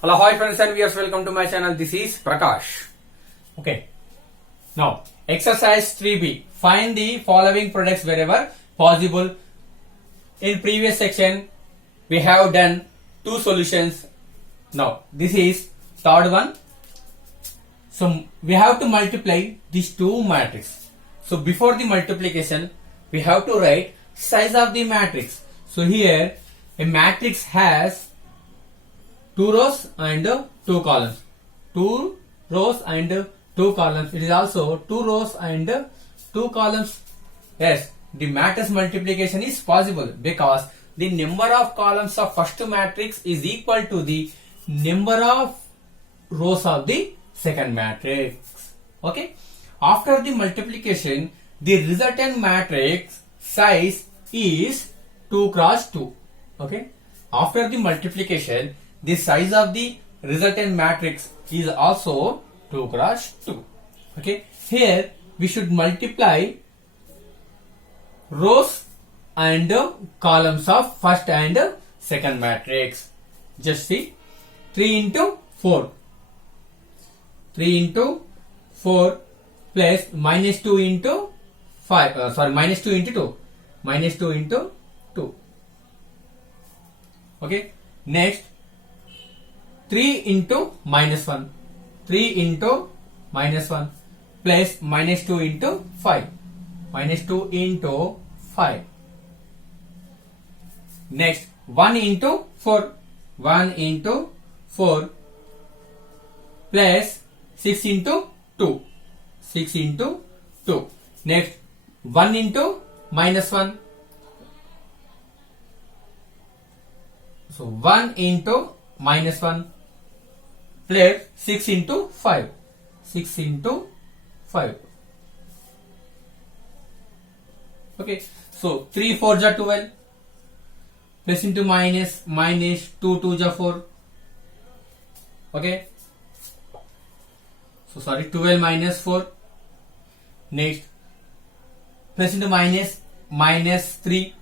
Hello, hi friends and viewers, welcome to my channel. This is Prakash. Okay, now exercise 3B. Find the following products wherever possible. In previous section, we have done two solutions. Now, this is third one. So, we have to multiply these two matrices. So, before the multiplication, we have to write size of the matrix. So, here a matrix has 2 rows and 2 columns. 2 rows and 2 columns. It is also 2 rows and 2 columns. Yes, the matrix multiplication is possible because the number of columns of first matrix is equal to the number of rows of the second matrix. Okay. After the multiplication, the resultant matrix size is 2 cross 2. Okay. After the multiplication, the size of the resultant matrix is also 2 cross 2. Okay. Here we should multiply rows and columns of first and second matrix. Just see 3 into 4. 3 into 4 plus minus 2 into 5. Minus 2 into 2. Minus 2 into 2. Okay. Next, 3 into minus 1. 3 into minus 1 plus minus 2 into 5. Minus 2 into 5. Next, 1 into 4. 1 into 4 plus 6 into 2. 6 into 2. Next, 1 into minus 1. So, 1 into minus 1 plus 6 into 5. 6 into 5. Okay. So, 3 4 ja 12. Plus into minus, minus 2 2 ja 4. Okay. So, sorry, 12 minus 4. Next, plus into minus, minus 3.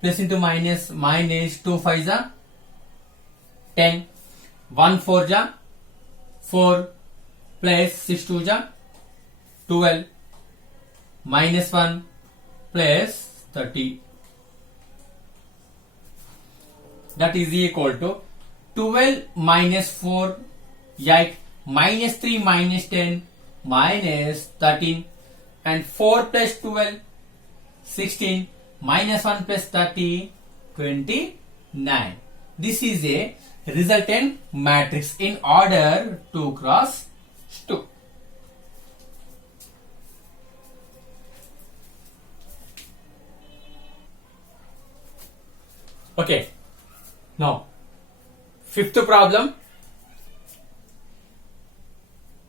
Plus into minus, minus 2 5 ja 10. 1 4 ja 4 plus 6 2 ja 12 minus 1 plus 30. That is equal to 12 minus 4 8 minus 3 minus 10 minus 13 and 4 plus 12 16 minus 1 plus 30 29. This is a resultant matrix in order 2 cross 2. Okay. Now, fifth problem.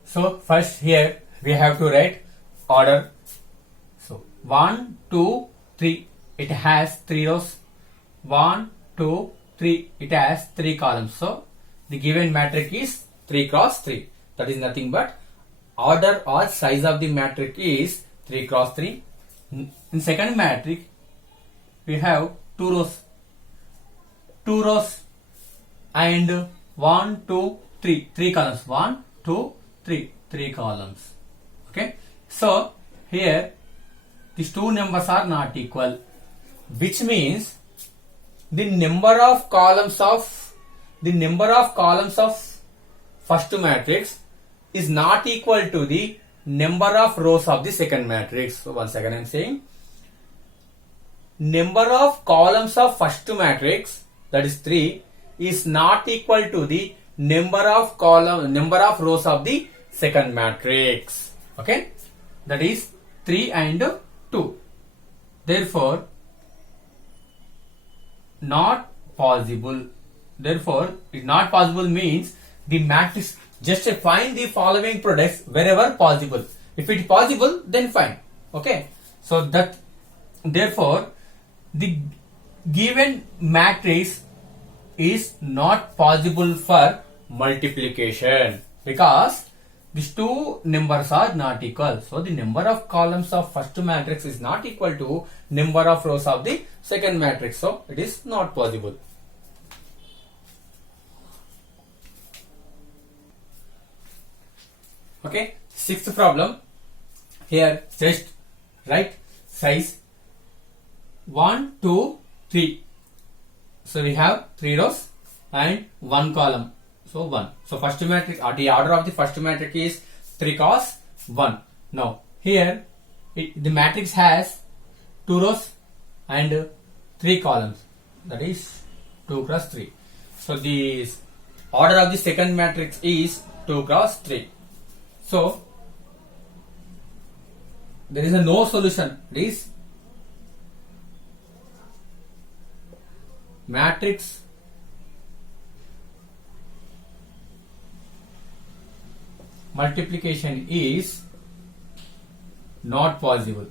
So, first here we have to write order. So, 1, 2, 3. It has 3 rows. 1, 2, 3. It has 3 columns. So, the given matrix is 3 cross 3. That is nothing but order or size of the matrix is 3 cross 3. In second matrix, we have 2 rows. 2 rows and 1, 2, 3. 3 columns. 1, 2, 3. 3 columns. Okay. So, here these two numbers are not equal, which means the number of columns of first matrix is not equal to the number of rows of the second matrix. So, once again I am saying number of columns of first matrix, that is 3, is not equal to the number of rows of the second matrix. Okay, that is 3 and 2. Therefore, not possible. Therefore, it not possible means the matrix, just find the following products wherever possible. If it is possible, then fine. Okay. So that, therefore, the given matrix is not possible for multiplication because these two numbers are not equal. So, the number of columns of first matrix is not equal to number of rows of the second matrix. So, it is not possible. Okay, sixth problem. Here, just write size 1, 2, 3. So we have 3 rows and 1 column. So 1. So first matrix, or the order of the first matrix is 3 cross 1. Now here the matrix has 2 rows and 3 columns. That is 2 cross 3. So the order of the second matrix is 2 cross 3. So there is a no solution. It is matrix multiplication is not possible.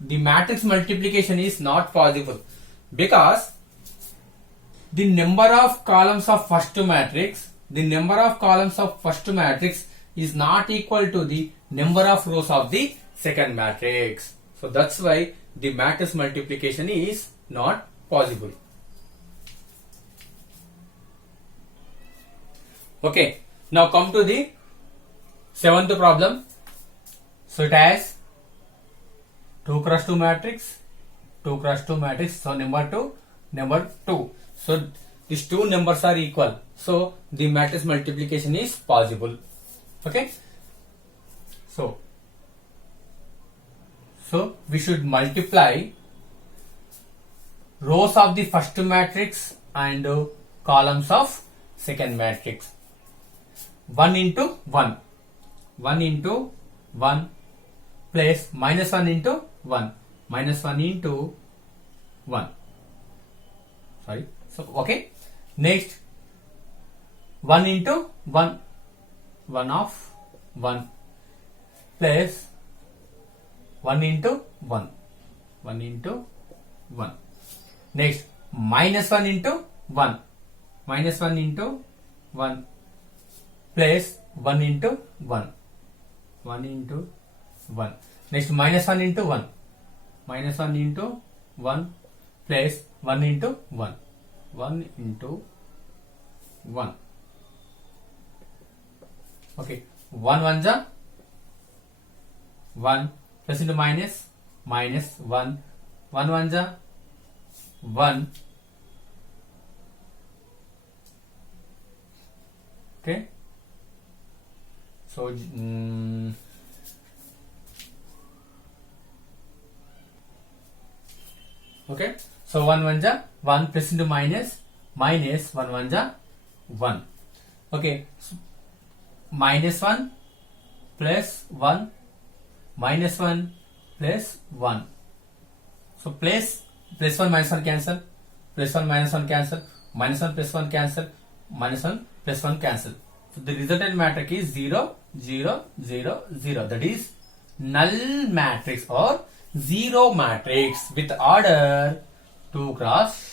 The matrix multiplication is not possible because the number of columns of first matrix, is not equal to the number of rows of the second matrix. So that's why the matrix multiplication is not possible. Okay, now come to the seventh problem. So it has 2 cross 2 matrix, 2 cross 2 matrix. So number 2. So these two numbers are equal. So the matrix multiplication is possible. Okay. So we should multiply rows of the first matrix and columns of second matrix. 1 into 1. 1 into 1 plus minus 1 into 1. Minus 1 into 1. Sorry. So, okay. Next, 1 into 1. 1 of 1 plus 1 into 1. 1 into 1. Next, minus 1 into 1. Minus 1 into 1 plus 1 into 1. 1 into 1. Next, minus 1 into 1. Minus 1 into 1 plus 1 into 1. 1 into 1. Okay. 1 1 ja 1 plus into minus 1. 1 1 ja 1. Okay. So okay. So 1 1 ja 1 plus into minus 1 1 ja 1. Okay. So, minus 1 plus 1 minus 1 plus 1. So plus 1 minus 1 cancel. Plus 1 minus 1 cancel. Minus 1 plus 1 cancel. Minus 1 plus 1 cancel. So the resultant matrix is 0 0 0 0. That is null matrix or zero matrix with order 2 cross